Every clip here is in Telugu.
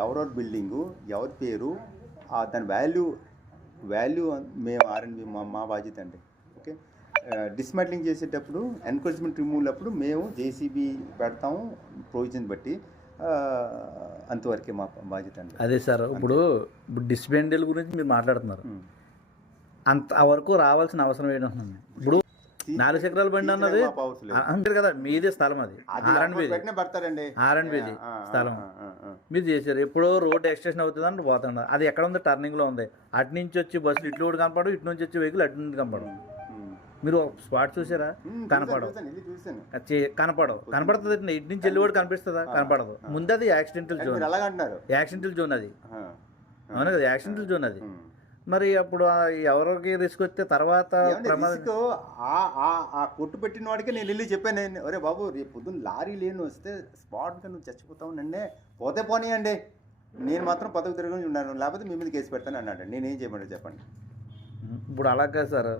ఎవరెవరి బిల్డింగు ఎవరి పేరు దాని వాల్యూ వాల్యూ మేము ఆర్ఎన్బి మా మా బాధ్యత అండి. ఓకే? డిస్మాంట్లింగ్ చేసేటప్పుడు ఎన్కరేజ్మెంట్ రిమూవల్ అప్పుడు మేము జేసీబీ పెడతాము ప్రొవిజన్ బట్టి. అంతవరకే మా బాధ్యత అండి. అదే సార్ ఇప్పుడు ఇప్పుడు డిస్బెండల్ గురించి మీరు మాట్లాడుతున్నారు. అంత వరకు రావాల్సిన అవసరం ఏంటంటున్నాను? ఇప్పుడు నాలుగు చక్రాల బండి అన్నది. అంటారు కదా మీదే స్థలం అది. ఆర్ఎన్బిది ఆర్ఎన్బిది స్థలం. మీరు చేశారు. ఎప్పుడో రోడ్ ఎక్స్టెన్షన్ అవుతుంది అంటే పోతున్నారు అది ఎక్కడ ఉంది? టర్నింగ్లో ఉంది. అటు నుంచి వచ్చి బస్సులు ఇట్లు కూడా కనపడవు ఇటు నుంచి వచ్చి వెహికల్ అటు నుంచి కనపడవు. ఉమ్. మీరు స్పాట్ చూసారా? కనపడవు. కనపడవు. కనపడుతుంది అండి. ఇటు నుంచి వెళ్ళి కూడా కనిపిస్తుందా? కనపడదు. ముందు అది యాక్సిడెంటల్ జోన్ యాక్సిడెంటల్ జోన్ అది. అవును కదా? యాక్సిడెంటల్ జోన్ అది. మరి అప్పుడు ఎవరికి రిస్క్ వస్తే తర్వాత రిస్క్ ఆ- కొట్టు పెట్టిన వాడికి నేను వెళ్ళి చెప్పాను నేను, ఒరే బాబు రేపు పొద్దున్న లారీ లేని వస్తే స్పాట్గా నువ్వు చచ్చిపోతావు నన్నే పోతే పోనీయండి. నేను మాత్రం పదవి తిరగని ఉన్నాను లేకపోతే మీ మీద కేసు పెడతాను అన్నాడు. నేనేం చేయమంటారు చెప్పండి? ఇప్పుడు అలా కాదు సార్.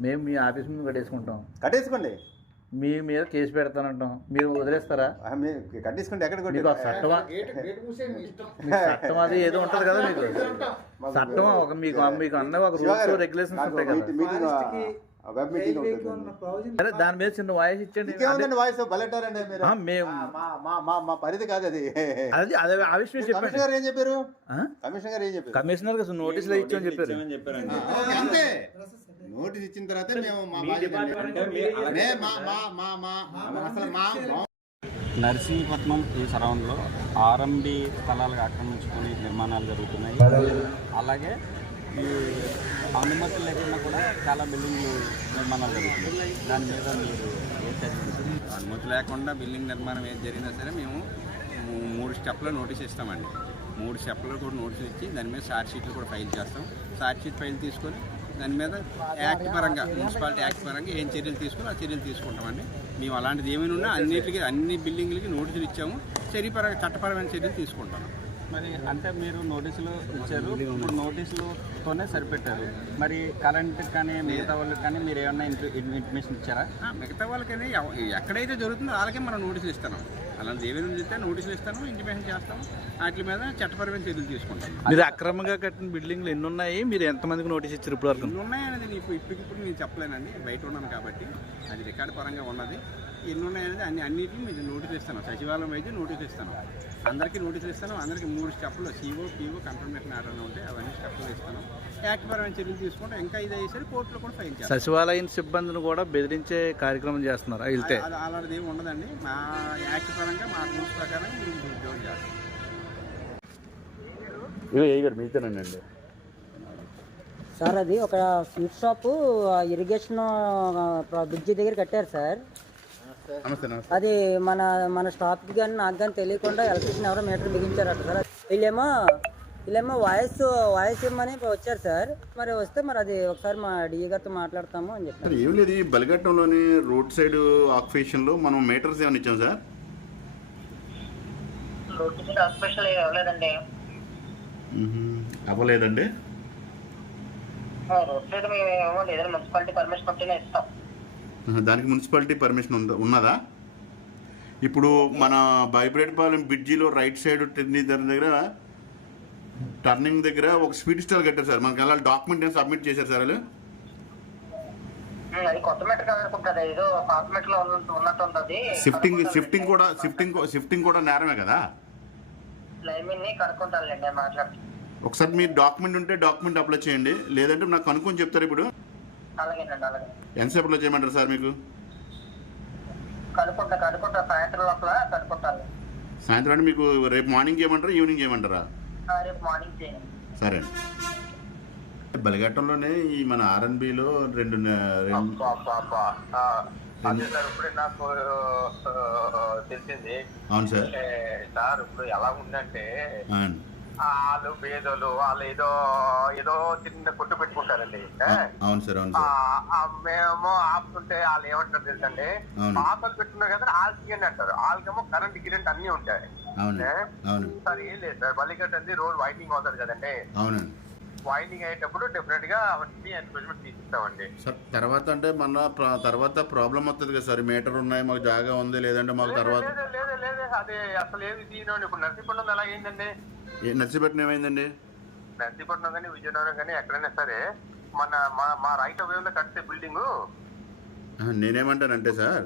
మేము మీ ఆఫీస్ ముందు కట్టేసుకుంటాం. కట్టేసుకోండి. మీ మీద కేసు పెడతానంటాం. మీరు వదిలేస్తారా? కట్టేసుకోండి ఎక్కడ మీకు ఆ చట్టం మీకు చట్టం అది ఏదో ఉంటది కదా మీకు. చట్టం ఒక మీకు మీకు అన్న ఒక రూల్స్ రెగ్యులేషన్స్ ఉంటాయి కదా. వెబ్ మీటింగ్ ఉంటుంది. అరే దాని మీద చిన్న వాయిస్ ఇచ్చండి ఇంకేముందండి వాయిస్? బలెట్టారండి మీరు? మేము మా మా మా మా పరిధి కాదు అది. అది అదే ఆ విషయం చెప్పండి. కమిషనర్ గారు ఏం చెప్పారు? ఆ? కమిషనర్ గారు ఏం చెప్పారు? కమిషనర్ గారు నోటీసులు ఇచ్చామని చెప్పారు అంతే. నోటీస్ ఇచ్చిన తర్వాత మేము మా బాధ్యత మే- మా మా మా మా అసలు మా మా- నర్సీపట్నం ఈ సరౌండ్లో ఆర్ఎంబి స్థలాలకు ఆక్రమించుకొని నిర్మాణాలు జరుగుతున్నాయి. అలాగే ఈ అనుమతులు లేకుండా కూడా చాలా బిల్డింగ్లు నిర్మాణాలు జరుగుతున్నాయి. దాని మీద మీరు ఏ చర్య తీసుకుంటారు? అనుమతి లేకుండా బిల్డింగ్ నిర్మాణం ఏది జరిగినా సరే మేము మూడు స్టెప్లో నోటీస్ ఇస్తామండి. మూడు స్టెప్లో కూడా నోటీస్ ఇచ్చి దాని మీద షార్ట్ షీట్లు కూడా ఫైల్ చేస్తాం. షార్ట్ షీట్ ఫైల్ తీసుకొని దాని మీద యాక్ట్ పరంగా మున్సిపాలిటీ యాక్ట్ పరంగా ఏం చర్యలు తీసుకుని ఆ చర్యలు తీసుకుంటామండి. మేము అలాంటిది ఏమైనా ఉన్నా అన్నిటికీ అన్ని బిల్డింగ్లకి నోటీసులు ఇచ్చాము. చర్యపరంగా చట్టపరమైన చర్యలు తీసుకుంటాం మరి అంటే మీరు నోటీసులు ఇచ్చారు ఇప్పుడు నోటీసులతోనే సరిపెట్టారు. మరి కరెంట్ కానీ మిగతా వాళ్ళకి కానీ మీరు ఏమన్నా ఇన్ఫర్మేషన్ ఇచ్చారా? మిగతా వాళ్ళకని ఎక్కడైతే జరుగుతుందో వాళ్ళకే మనం నోటీసులు ఇస్తాను అలాంటి ఏమైనా చెప్తే నోటీసులు ఇస్తాను ఇంటిమేషన్ చేస్తాము వాటి మీద చట్టపరమైన చర్యలు తీసుకుంటాం మీరు అక్రమంగా కట్టిన బిల్డింగ్లు ఎన్ని ఉన్నాయి మీరు ఎంతమందికి నోటీస్ ఇచ్చారు ఇప్పుడు వరకు? ఎన్ని ఉన్నాయనేది నీకు ఇప్పటికిప్పుడు నేను చెప్పలేనండి. బయట ఉన్నాను కాబట్టి అది రికార్డు పరంగా ఉన్నది. ఎన్ని ఉన్నాయనేది అన్ని అన్నిటిని మీకు నోటీస్ ఇస్తాను. సచివాలయం అయితే నోటీస్ ఇస్తాను. అందరికీ నోటీసులు ఇస్తాను. అందరికీ మూడు స్టెప్లు సీఓ పీఓ కన్ఫర్మేషన్ ఆర్డర్ ఉంటాయి. అవన్నీ స్టెప్లు ఇస్తాను. యాక్ట్ పరమైన చర్యలు తీసుకుంటే ఇంకా ఇది అయ్యేసరికి కోర్టులో కూడా ఫైల్ సచివాలయం సిబ్బందిని కూడా బెదిరించే కార్యక్రమం చేస్తున్నారు వెళ్తే. అది అలాంటిది ఏమి ఉండదండి. మా యాక్ట్ పరంగా మా రూల్స్ ప్రకారం మేము ఉద్యోగం చేస్తాం మీతేనండి సార్ అది ఒక స్వీట్ షాపు ఇరిగేషన్ బ్రిడ్జి దగ్గర కట్టారు సార్. నమస్తే నమస్తే. అది మన మన స్టాఫ్కి కానీ నాకు కానీ తెలియకుండా ఎలక్ట్రిషన్ ఎవరో మీటర్ బిగించారట సార్. వీళ్ళేమో వీళ్ళేమో వాయిస్ వాయిస్ ఇమ్మని వచ్చారు సార్. మరి వస్తే మరి అది ఒకసారి మా డిఏ గారితో మాట్లాడతాము అని చెప్పారు. ఏం లేదు ఈ బలిఘట్టంలోని రోడ్ సైడ్ ఆక్యుపేషన్లో మనం మీటర్స్ ఏమైనా ఇచ్చాం సార్? ఇవ్వలేదండి అవ్వలేదండి. రోడ్ సైడ్ మేము మున్సిపాలిటీ పర్మిషన్ ఉంటేనే ఇస్తాం. ఆహా, దానికి మున్సిపాలిటీ పర్మిషన్ ఉందా ఉన్నదా? ఇప్పుడు మన బైబ్రేట్పాలెం బ్రిడ్జిలో రైట్ సైడ్ దగ్గర టర్నింగ్ దగ్గర ఒక స్పీడ్ స్టాల్ కట్టారు సార్. మనకి అలా డాక్యుమెంట్ సబ్మిట్ చేశారు సార్ వాళ్ళు? షిఫ్టింగ్ షిఫ్టింగ్ కూడా షిఫ్టింగ్ షిఫ్టింగ్ కూడా నేరమే కదా? ఒకసారి మీరు డాక్యుమెంట్ ఉంటే డాక్యుమెంట్ అప్లై చేయండి. లేదంటే నాకు కనుక్కొని చెప్తారు ఇప్పుడు? ఎంతసేపట్లో చేయమంటారు సార్ మీకు? సాయంత్రం అంటే మీకు రేపు మార్నింగ్ చేయమంటారా ఈవినింగ్ చేయమంటారా? రేపు మార్నింగ్ చేయండి. సరే. బలిఘట్టంలోనే ఈ మన ఆర్ఎన్బిలో రెండు అదే సార్ ఇప్పుడు నాకు ఆ, తెలిసింది. అవును సార్. ఏ, సార్ ఇప్పుడు ఎలా ఉందంటే అవును. వాళ్ళు పేదలు వాళ్ళు ఏదో ఏదో చిన్న కొట్టు పెట్టుకుంటారండి? అవును సార్ అవును మేము ఆపుతుంటే వాళ్ళు ఏమంటారు తెలుసండి? అవును. ఆపలు పెట్టుకున్నారు కదా వాళ్ళకి అని అంటారు. వాళ్ళకేమో కరెంట్ గిరెంట్ అన్ని ఉంటాయి. అవును? అవును. సార్ ఏం లేదు సార్. బలిగట్ రోడ్ వైడింగ్ అవుతుంది కదండి. అవునండి వాయినింగ్ అయ్యేటప్పుడు డెఫినెట్గా అవన్నీ ఎన్క్రోచ్మెంట్ తీసిస్తామండి. సార్ తర్వాత అంటే మన తర్వాత ప్రాబ్లం వస్తుంది కదా సార్. మీటర్ ఉన్నాయి మాకు జాగా ఉంది లేదంటే మాకు తర్వాత లేదు లేదు లేదు. అదే అసలు ఏమి తీయనండి ఇప్పుడు నర్సీపట్నం ఎలా అయిందండి ఏ- నర్సీపట్నం ఏమైందండి? నర్సీపట్నం కానీ విజయనగరం కానీ ఎక్కడైనా సరే మన మా మా రైట్ అవే లో కట్టే బిల్డింగ్ నేనేమంటానంటే సార్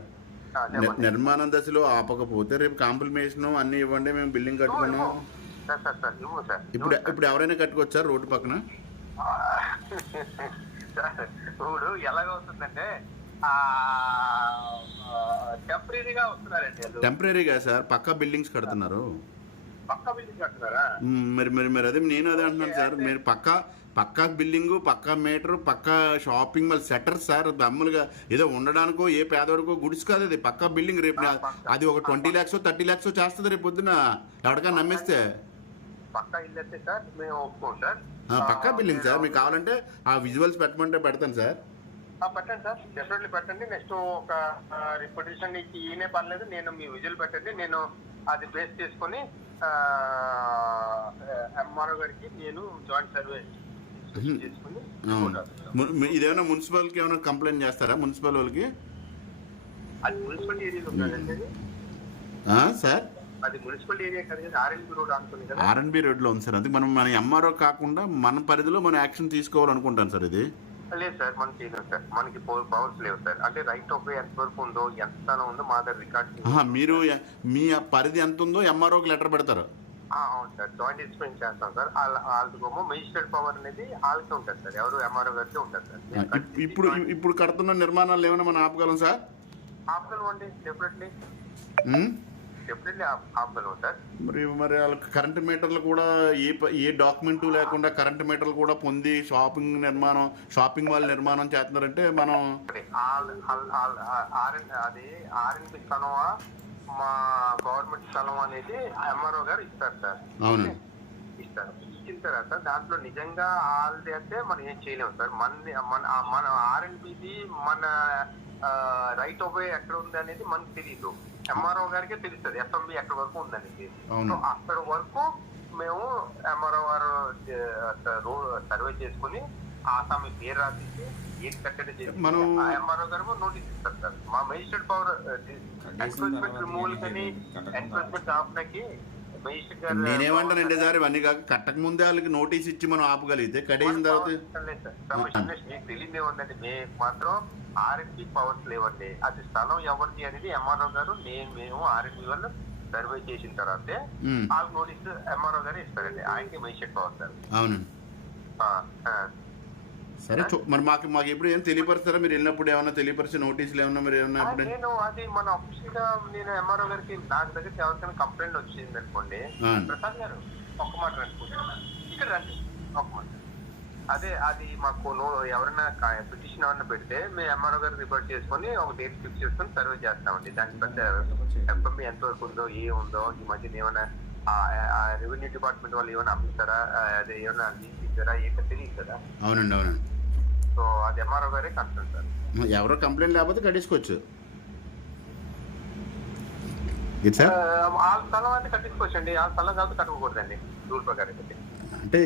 నిర్మాణం దశలో ఆపకపోతే రేపు కాంప్లిమేషన్ అన్ని ఇవ్వండి మేము బిల్డింగ్ కట్టుకున్నాం. సార్ సార్ సార్ ఇవ్వు సార్ ఇప్పుడు ఇప్పుడు ఎవరైనా కట్టుకొచ్చారు రోడ్డు పక్కన? ఇప్పుడు ఎలాగ వస్తుందంటే టెంపరీగా వస్తున్నారండి. టెంపరీగా సార్ పక్కా బిల్డింగ్స్ కడుతున్నారు. మరి మరి మరి అదే నేను అదే అంటున్నాను సార్. మీరు పక్కా పక్కా బిల్డింగు పక్కా మీటర్ పక్కా షాపింగ్ మాల్ సెటర్ సార్ మామూలుగా ఏదో ఉండడానికో ఏ పేదవాడికో గుడిసి కాదు అది. పక్కా బిల్డింగ్ రేపు అది ఒక ట్వంటీ ల్యాక్స్ థర్టీ ల్యాక్స్ చేస్తుంది రేపు పొద్దున ఎవరికైనా నమ్మేస్తే. పక్క ఇల్లు అయితే సార్ మేము ఒప్పుకోం సార్. Pucca building sir. మీకు కావాలంటే ఆ విజువల్స్ పెట్టమంటే పెడతాను సార్. పెట్టండి సార్. డెఫినెట్లీ పెట్టండి. నెక్స్ట్ ఒక రిపోర్టేషన్ ఈయనే పర్లేదు. నేను మీ విజువల్ పెట్టండి. నేను అది బేస్ చేసుకొని ఎంఆర్ఓ గారికి నేను జాయింట్ సర్వే చేసుకుని ఇదేమైనా మున్సిపల్కి ఏమైనా కంప్లైంట్ చేస్తారా? మున్సిపల్ వాళ్ళకి? అది మున్సిపల్ ఏరియాలో అది? సార్? అది మున్సిపల్ ఏరియా కదా ఆర్ఎల్బి రోడ్ అనుకుంది కదా. ఆర్ఎన్బి రోడ్లో ఉంది సార్. అందుకే మనం మన ఎంఆర్ఓ కాకుండా మన పరిధిలో మనం యాక్షన్ తీసుకోవాలనుకుంటాను సార్ ఇది. లేదు సార్ మనకి లేదు సార్. మనకి పవర్స్ లేవు సార్. అంటే రైట్ ఆఫ్ వే ఎంత వరకు ఉందో ఎంత స్థలం ఉందో మా దగ్గర రికార్డ్ మీరు మీ పరిధి ఎంత ఉందో ఎంఆర్ఓకి లెటర్ పెడతారు. అవును సార్. జాయింట్ ఎక్స్ప్లెయిన్ చేస్తాం సార్. వాళ్ళకేమో మెజిస్ట్రేట్ పవర్ అనేది వాళ్ళకి ఉంటుంది సార్. ఎవరు ఎంఆర్ఓ గారికి ఉంటుంది సార్. ఇప్- ఇప్పుడు ఇప్పుడు కడుతున్న నిర్మాణాలు ఏమైనా మనం ఆపగలం సార్? ఆపగలమండి డెఫినెట్లీ ఉమ్? డెఫినెట్లీ ఆపగలం సార్. మరి మరి వాళ్ళకి కరెంట్ మీటర్లు కూడా ఏ ఏ డాక్యుమెంట్ లేకుండా కరెంట్ మీటర్లు కూడా పొంది షాపింగ్ నిర్మాణం షాపింగ్ మాల్ నిర్మాణం చేస్తున్నారంటే మనం అది స్థలమా మా గవర్నమెంట్ స్థలం అనేది ఎంఆర్ఓ గారు ఇస్తారు సార్. అవును ఇస్తారు. ఇచ్చిన తర్వాత దాంట్లో నిజంగా వాళ్ళది అంటే మనం ఏం చేయలేము సార్. మన మన మన మన రైట్ ఆఫ్ వే ఎక్కడ ఉంది అనేది మనకు తెలియదు ఎంఆర్ఓ గారికే తెలుస్తుంది. ఎఫ్ఎంబి ఎక్కడ వరకు ఉందనేది. అవును. సో అక్కడ వరకు మేము ఎంఆర్ఓ గారు సర్వే చేసుకుని ఆసామి పేరు రాసిచ్చి ఏం కట్టడి చేసి మనం- ఎంఆర్ఓ గారు నోటీస్ ఇస్తారు సార్. మా మెజిస్ట్రేట్ పవర్ ఎన్ఫోర్స్మెంట్ రిమూవల్ కానీ ఎన్ఫోర్స్మెంట్ ఆపడానికి నేనేమంటానంటే సార్ ఇవన్నీ కాక కట్టక ముందే వాళ్ళకి నోటీస్ ఇచ్చి మనం ఆపగలిగితే కట్టేసిన తర్వాత మీకు తెలియదే ఉందండి మేము మాత్రం ఆర్ఎన్పి పవర్స్ లేవండి అది స్థలం ఎవరిది అనేది ఎంఆర్ఓ గారు నేను మేము ఆర్ఎన్పి వాళ్ళు సర్వే చేసిన తర్వాతే వాళ్ళకి నోటీస్ ఎంఆర్ఓ గారే ఇస్తారండి. ఆయనకి మెయిన్ పవర్ సార్ అవునండి. ఆ, ఆ. సరే మరి మాకు మాకు ఎప్పుడు ఏం తెలియపరుస్తారా? మీరు వెళ్ళినప్పుడు ఏమన్నా తెలియపరిచే నోటీసులు ఏమన్నా మీరు ఏమన్నా ఆ, నేను అది మన అఫీషియల్గా నేను ఎంఆర్ఓ గారికి నాకు దగ్గర ఎవరికైనా కంప్లైంట్ వచ్చింది అనుకోండి ఆ. ప్రసాద్ గారు ఒక్క మాట అనుకుంటున్నా ఇక్కడ రండి ఒక మాట. అదే అది మాకు ఎవరైనా పిటిషన్ ఎవరైనా పెడితే మేము ఎంఆర్ఓ గారు రిపోర్ట్ చేసుకొని ఒక డేట్ ఫిక్స్ చేసుకొని సర్వే చేస్తామండి. దాని పెద్ద ఎఫ్ఎంబి ఎంత వరకు ఉందో ఏ ఉందో ఈ మధ్యన ఏమైనా రెవెన్యూ డిపార్ట్మెంట్ వాళ్ళు ఏమైనా అమ్మిస్తారా ఆ, అదే ఏమైనా లీజ్ ఇచ్చారా? ఏంటో తెలియదు కదా. అవునండి అవునండి. సో అది ఎంఆర్ఓ గారే కన్సర్న్ సార్. ఎవరో కంప్లైంట్ లేకపోతే కట్టేసుకోవచ్చు సార్? ఆ స్థలం అయితే కట్టించుకోవచ్చండి. ఆ స్థలం కాబట్టి కట్టుకోకూడదండి. రూల్ ప్రకారం అంటే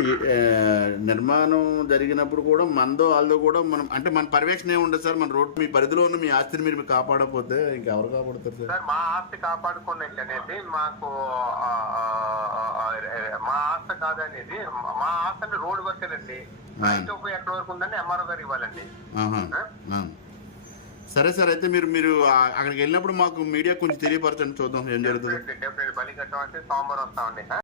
నిర్మాణం జరిగినప్పుడు కూడా మనదో వాళ్ళదో కూడా మనం అంటే మన పర్యవేక్షణ ఏమి ఉండదు సార్? మన రోడ్డు మీ పరిధిలో ఉన్న మీ ఆస్తిని మీరు కాపాడకపోతే ఇంకెవరు కాపాడతారు సార్? సార్ మా ఆస్తి కాపాడుకున్నట్టు అనేది మాకు మా ఆస్తి కాదనేది మా ఆస్తి రోడ్ వర్క్ అండి ఎక్కడ వరకు ఉందని ఎంఆర్ఓ గారు ఇవ్వాలండి. సరే సార్ అయితే మీరు మీరు అక్కడికి వెళ్ళినప్పుడు మాకు మీడియా కొంచెం తెలియపరచండి చూద్దాం ఏం జరుగుతుందో. డెఫినెట్ బలి కట్టం అంటే సోమవారం వస్తామండి